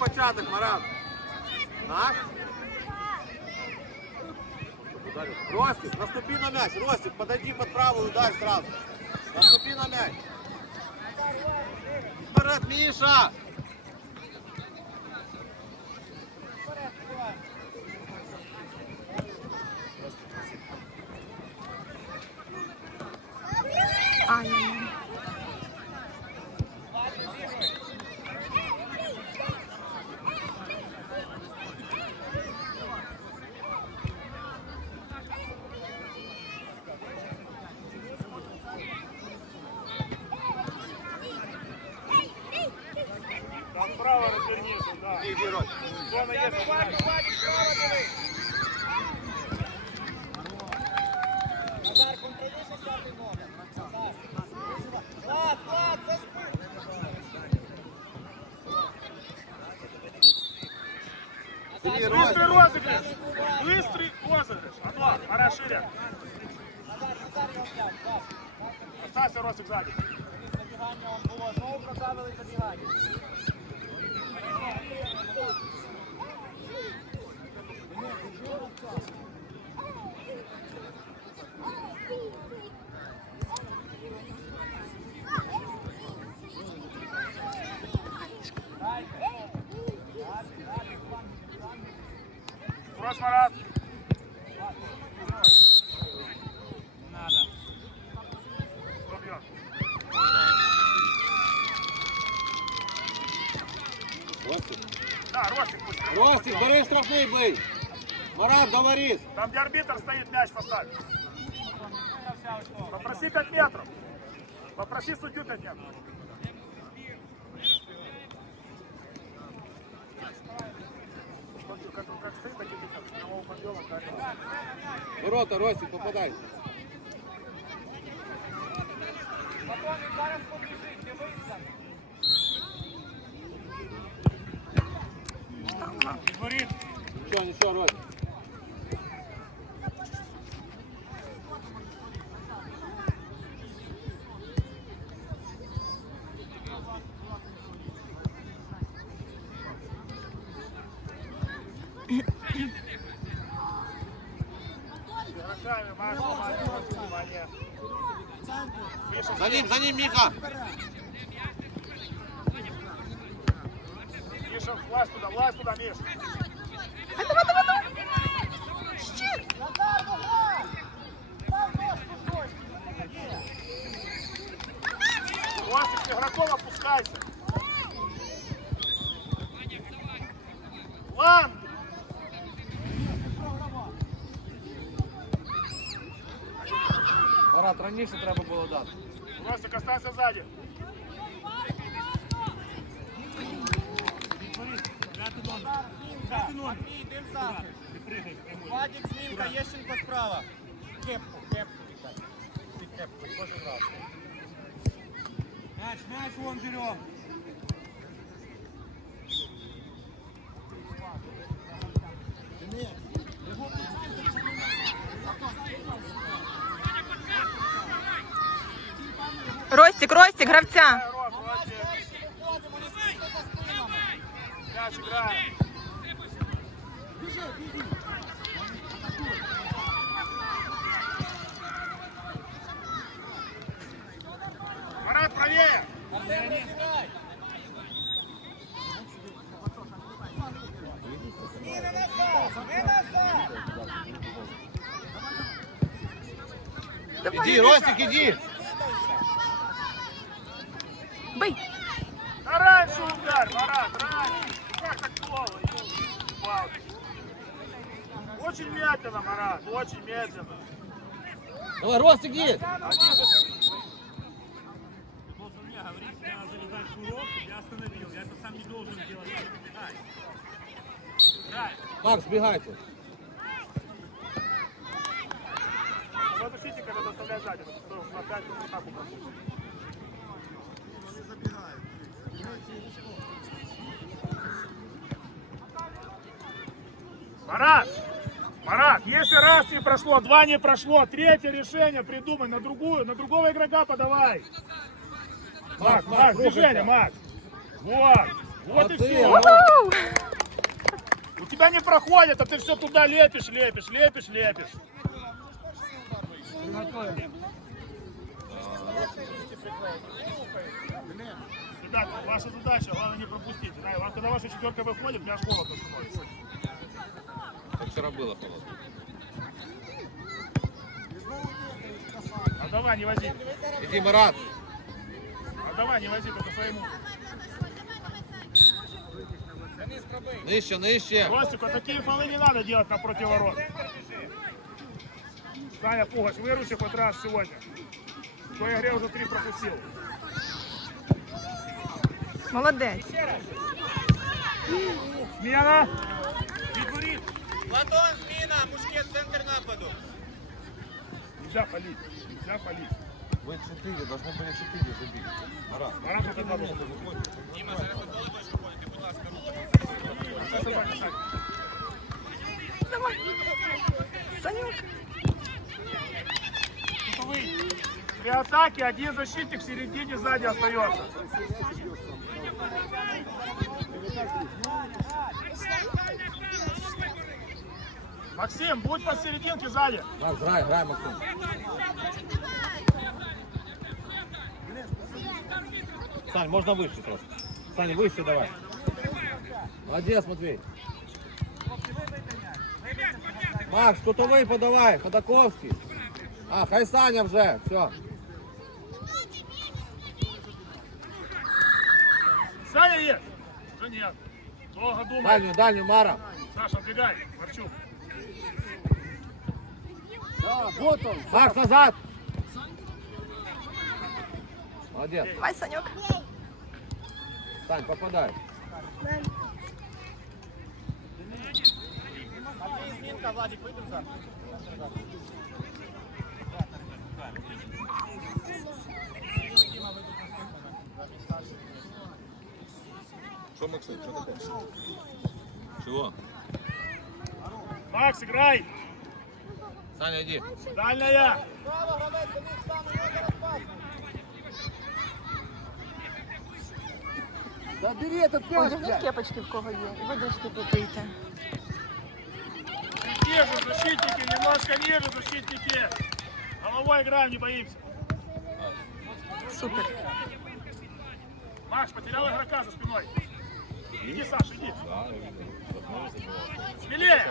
початок, Марат. Так. Ростик, наступи на мяч. Ростик, подойди под правую, ударь сразу. Наступи на мяч. Вперед, Миша! Зона є. Вадик, Вадик, Марат. Не надо. Ростик. Да, Ростик пусть. Ростик, бери штрафний бий. Марат, говорит. Там, где арбитр стоит, мяч поставь. Попроси 5 метров. Попроси судью 5 метров. Как, как, как стоит, так и бьет. Прямого подъема, так и- Ворота, Ростик, попадай. Говорит, Ничего, ничего, Ростик. игроками, Маша, Маша, внимание. Миша, За ним, за ним, Миха. Миша, влазь туда, влазь туда, Миш. Ростик, игроков опускайся. Лан! Марат, раніше треба було дати. Ростик, останься сзади. Вадик, Змінка, Єщенко справа. Кепку, кепку віддай. Ти кепку, кожен раз. Мяч, мяч вон берем. Ростик, Ростик, гравця. Рот, молодец. Мяч играем. Марат, правее! Иди, Ростик, иди. Бий. Да раньше ударь, Марат, раньше. Как так плохо? ёлки-палки. Очень медленно, Марат, очень медленно. Давай, Ростик, иди. Один за- должен мне говорить, я залезать в урок, я остановил. Я это сам не должен делать. Ай. Играй. Макс, бегайте. Подушите, когда доставляет сзади, что на пять минут атаку пропустит. Марат! Марат, если раз не прошло, два не прошло, третье решение придумай на другую, на другого игрока подавай. Макс, Макс, движение, Макс. Вот, Вот и Молодцы, все. Уху! У тебя не проходит, а ты все туда лепишь, лепишь, лепишь, лепишь. Ребята, ваша задача, главное не пропустить. Вам, когда ваша четверка выходит, мяч холодно становится. Так вчера было холодно. А давай, не вози. Иди, Марат. А давай, не вози, только своему. Нижче, нижче. Ростик, вот такие фолы не надо делать напротив ворот. Саня Пугач, выручи хоть раз сегодня. В той игре уже три пропустил. Молодець. Смена. Платон, зміна, мушкет, центр нападу. Нельзя палить, нельзя палить. Вы четыре, должны были четыре забить. Марат. Пора только два гола. Діма, зараз футболи будеш виходити, будь ласка. Давай. Кутовый. При атаке один защитник в середине сзади остается. Максим, будь посерединке сзади. Марк, грай, грай, Максим. Сань, можно выше просто. Саня, выше давай. Молодец, Матвей. Макс, кутовий подавай, Ходаковський. А, хай Саня вже, все. Саня есть? Уже нет. Долго думай. Дальню, дальню, Мара. Саша, отбегай. Марчук. Макс, назад. Молодец. Давай, Санюк. Сань, попадай. Матвій, змінка, Владик, вийдемо за. Що, Максим, що таке? Чого? Макс, играй. Саня, иди. Дальняя. Право, гравець, Денис, сам, його зараз пас. Одягніть кепочки, в кого є. І водички попийте. Ниже, защитники, немножко ниже, защитники. Головой играем, не боимся. Супер. Макс, потерял игрока за спиной. Иди, Саша, иди. Смелее.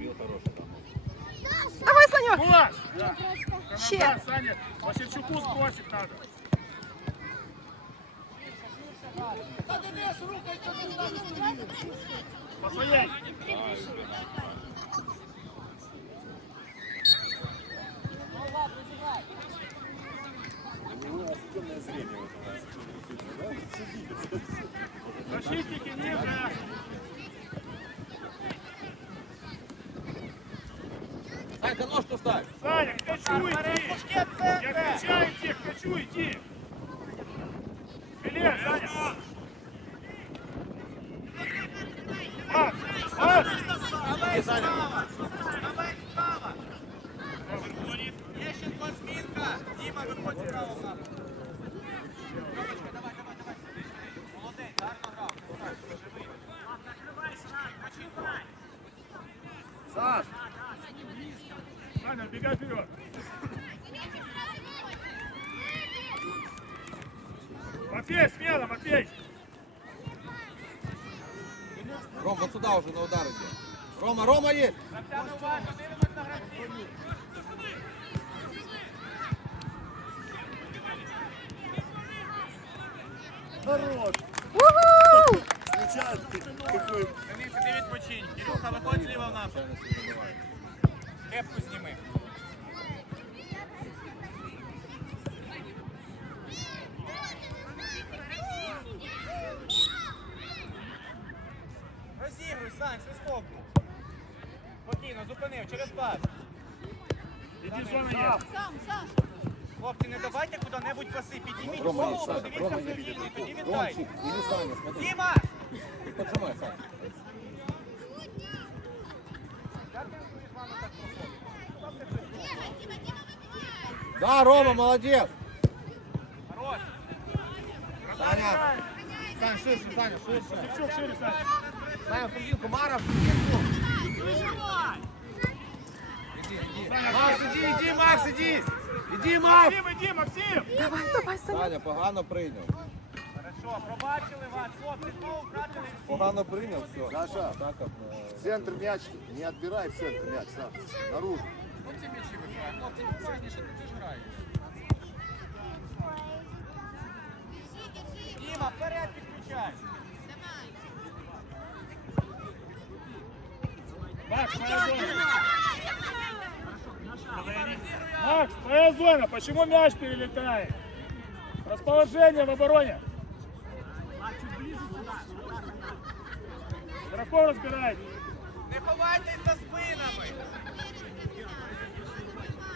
Забил хороший там. Давай, Санюк. Кулаш. Да. Ще. Команда, Саня, Васильчуку сбросить надо. По своей. Защитники Саш. Саня, бегай вперед. Матвей, смело, Матвей. Ром, вот сюда уже на удар иди. Рома, Рома есть. зупинив, через пас. Иди, зона есть. Хлопці, не давайте куди-небудь паси. Підніміть голову, подивіться в вільний, тоді віддайте. Иди, Саня, смотри. Діма! Поджимай, Саня. Да, Рома, молодец. Хорош! Саня, Саня. Саня, ширше, Саня, ширше. Васильчук, шире, Саня. Саня, в серединку, Мара, в серединку. Макс, иди, иди, Макс, иди. Иди, Макс. Максим, иди, Максим! Давай, давай, Саня. Саня, погано прийняв. Хорошо, пробачили вас, хлопці, знову втратили. Погано прийняв, все. Саша, Так, в центр мяч, не отбирай в центр мяч, Саша, наружу. Хлопці м'ячі висувають, хлопці сильніше тут ж грають. Діма, вперед підключай. Твоя зона. Макс, твоя зона. Почему мяч перелетает? Расположение в обороне. Игроков разбирайте. Не ховайтесь за спинами.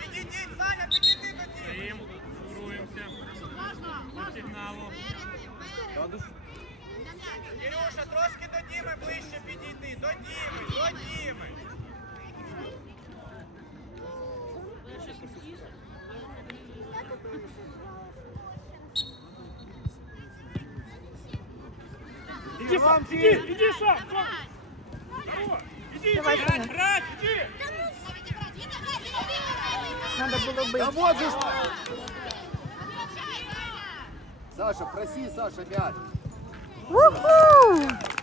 Підійдіть, Саня, підійди до Діми. Стоїм, куруємося. По сигналу. Кирюша, трошки до Діми ближче підійди. До Діми, до Діми. Иди сам, иди, иди сам. Иди, иди, иди. Надо было Да быть. вот же Саша, проси, Саша, мяч. Уху!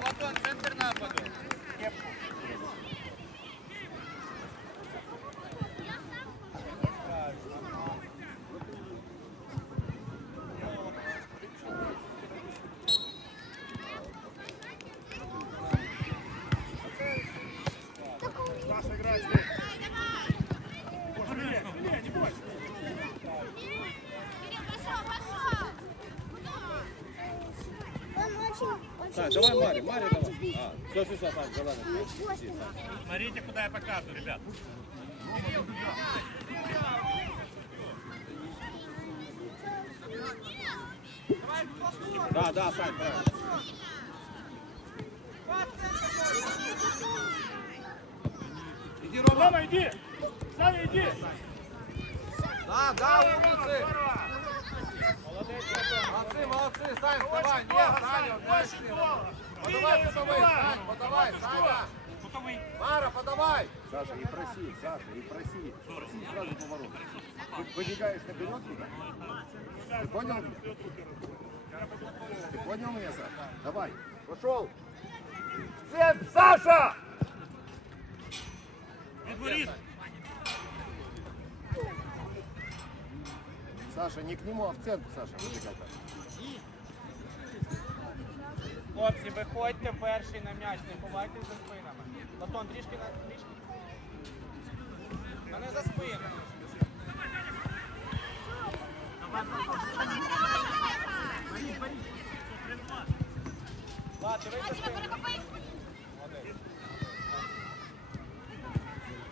Платон, центр нападу. Кепку. Саша, играй здесь. Боже, не, не, не бойся. Сань, давай Маре, Маре давай. А, все, все, все, Сань, зеленый. Смотрите, куда я показываю, ребят. Да, да, Сань, правильно. Иди. Рома, иди. Саня, иди. Да, да, умницы. Молодцы, молодцы, Сань, вставай. Нет, Саня, дальше. Подавай, подавай, Сань, подавай, Саня. Кутовий. Подавай. Саша, и проси, Саша, и проси. Проси сразу поворот. Ты выбегаешь наперед туда? Ты понял меня? Ты понял меня, Саша? Давай. Пошел. Центр, Саша! Відворіт. Саша, не к нему, а в центр, Саша, выбегай так. Хлопці, виходьте перший на м'яч, не ховайтесь за спинами. Платон, трішки на трішки. Та не за спинами.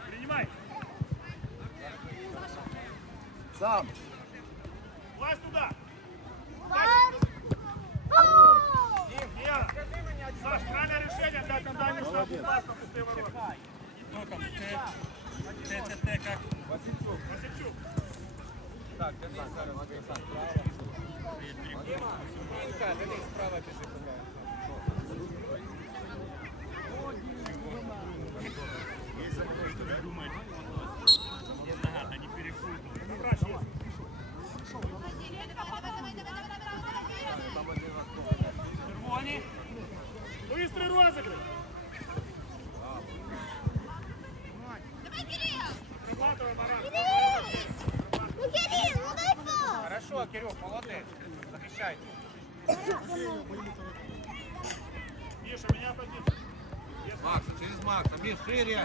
Принимай. Сам. Влазь туда. Саш, правильное решение дать на дальний штраф пас на пустые ворота. Хто там? Т, Т, Т, Т, як? Васильчук. Так, Денис зараз буде справа. Діма, Інка, Денис справа біжи Все, Кирюх, молодець. Захищай. Миша, меня поддерживай. Макса, через Макса. Миш, шире.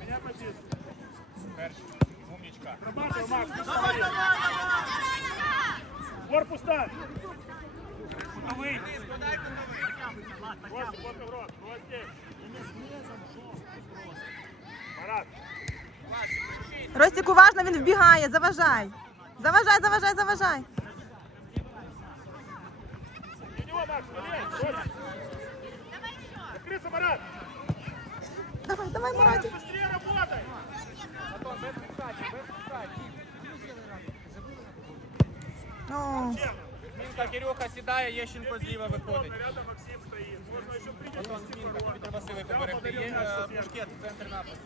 Меня поддерживай. Перший. Умничка. Промахивай, Макс. Давай, давай, давай. Корпус так. Кутовий. Костя, Костя, в рот. Ростик, уважно, він вбігає, заважай. Заважай, заважай, заважай. Не него, Макс, не лезь. Ростик. Закрыться, Марат. Давай, давай, Маратик. Быстрее работай. Антон, без фіксації, без фіксації. Ну, Змінка Кирюха сідає, Єщенко зліва виходить. Рядом Максим стоит. Можно еще принять. Антон Змінка, тобі треба сили поберегти. Є е, Пушкет, центр нападу.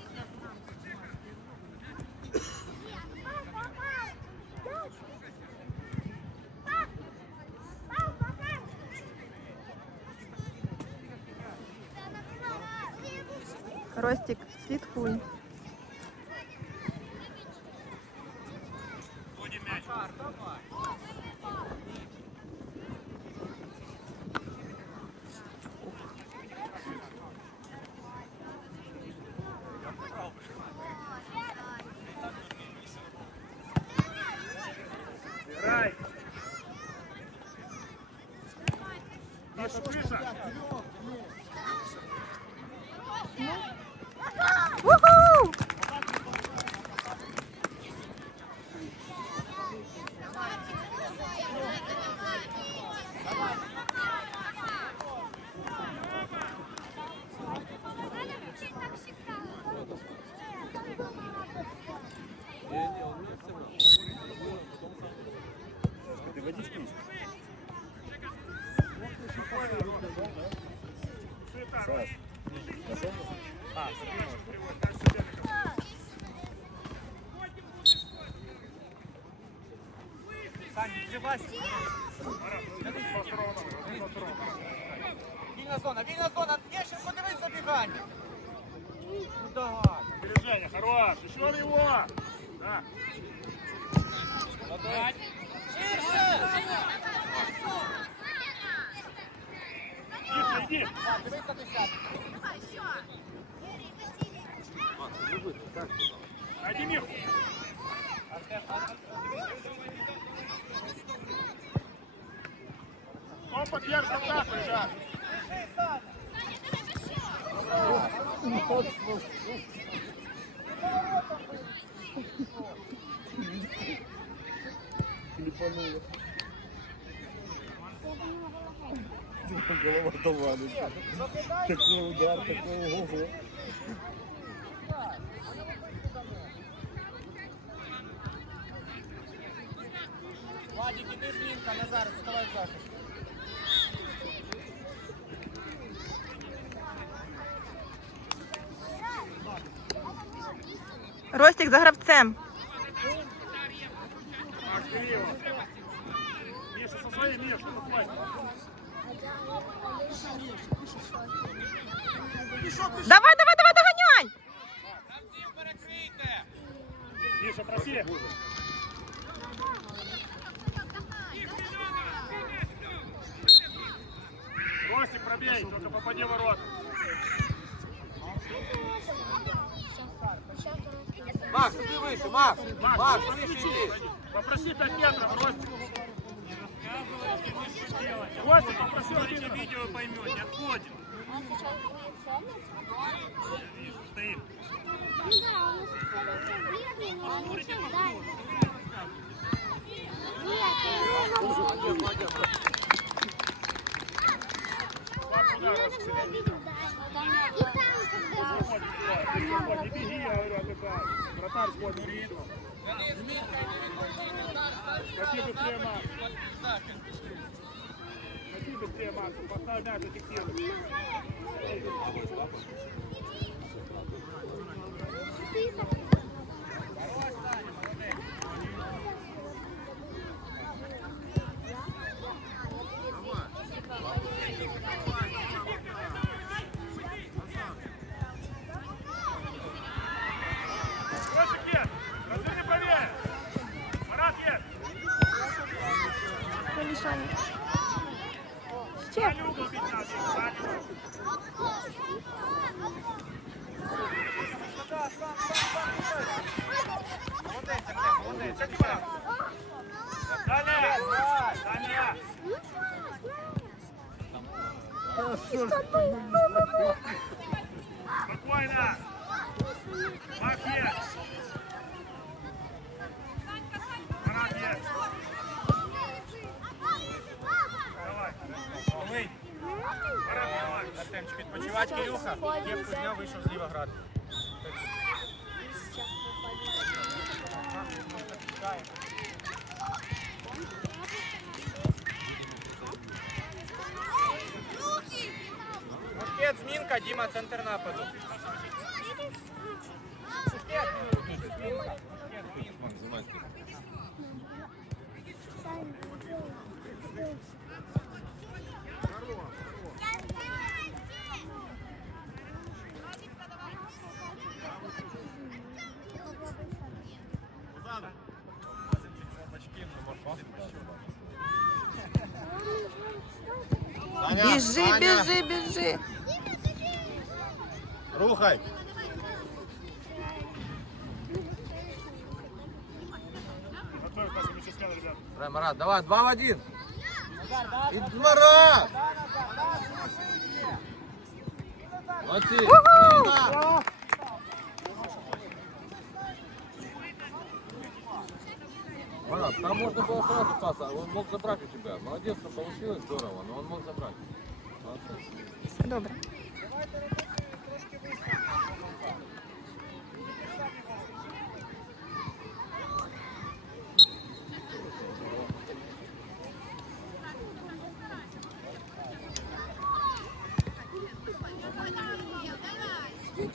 Ростик, слідкуй. Миша, Миша. Уху! Ты водички ищешь? Саш, нашел? Саня, відкривайся. Вільна зона, вільна зона. Єщенко, дивись забігання. Ну давай. Опережение, хорош. Еще его. Да. Такой удар, такой ого. Владик, іди змінка, Назар, вставай в захист. Ростик за гравцем. Макс. Попроси 5 метров, Ростик. Рассказывайте, вы что делаете. Ростик, попроси один. видео поймете. Отходим. Вижу, стоит. Посмотрите, посмотрите. Свободен, да, ты свободен. Не беги, я говорю, отдыхай. Вратарь свободен. видно. Кати быстрее, Макс. Кати быстрее, Макс. Поставь мяч, зафиксируй. Мить. Артемчик, відпочивати Кирюха. Кепку зняв, вийшов зліва грати. Букет, змінка, Діма, центр нападу. Букет, змінка. Букет, змінка. Біжи, Саня, біжи, біжи. Рухай. Готовь, пас, мячи смены, ребят. Давай, Марат, давай, два в один. И Марат! Молодцы. Нина. Марат, там можно было сразу паса, он мог забрать у тебя. Молодец, что получилось, здорово, но он мог забрать. Добре. И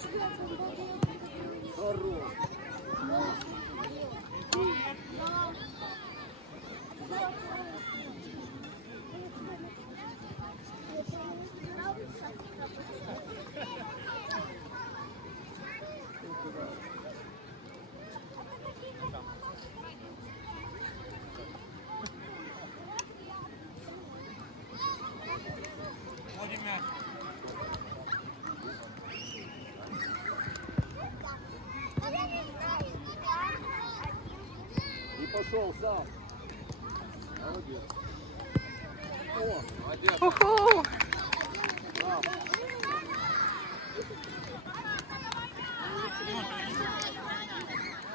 пошел сам. Молодец. Молодец.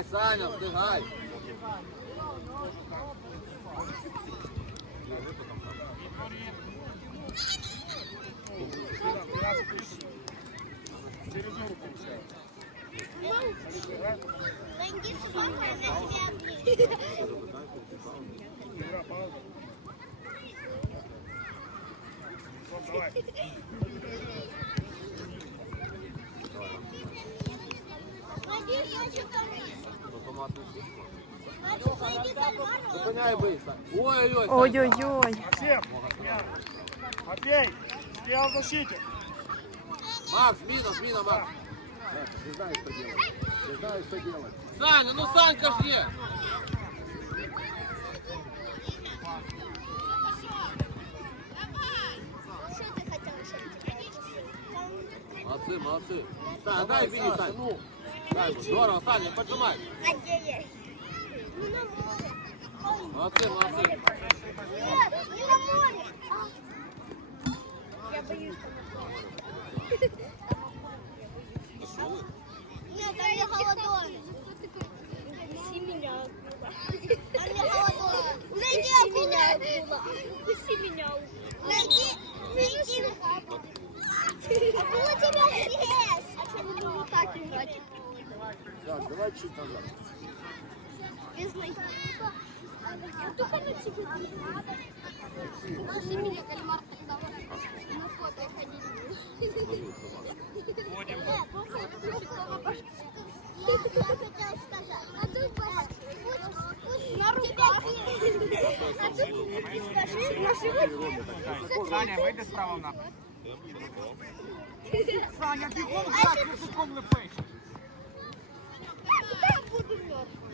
Встигай, Саня, встигай. Через руку получается. Игра, Зупиняй бий, Саня. Ой-ой-ой. Саня. Ой-ой-ой. Максим, смена. Матвей, стоял в защите. Макс, зміна, зміна, Макс. Саша, ты знаешь, что делать. Ты знаешь, что делать. Саня, ну Санька ж є. Молодцы, молодцы. Саня, дай бери, Саня. Ну, дай, здорово, Саня, поджимай. Молодцы, молодцы. Я боюсь. Нет, там не холодон. Неси меня оттуда. Там не холодон. Найди акула. Неси меня оттуда. Найди, найди. Акула тебя съест. А что буду вот так играть? Так, давай чуть назад. Без ноги. Я только на тебя Наши меня кальмар тогда на фото ходили. А тут на руках. А тут скажи, наши Саня, вийди справа в напад. Саня, бігом А так, язиком не пишеш. Я буду мертвым.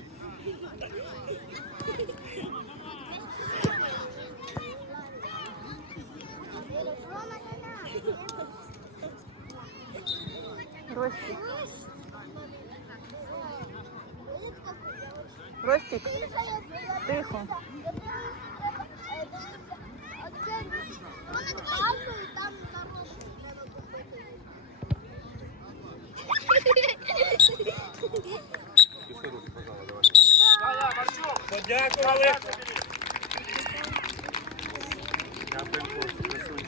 Ростик. Ростик, тихо. Дякую, хлопці.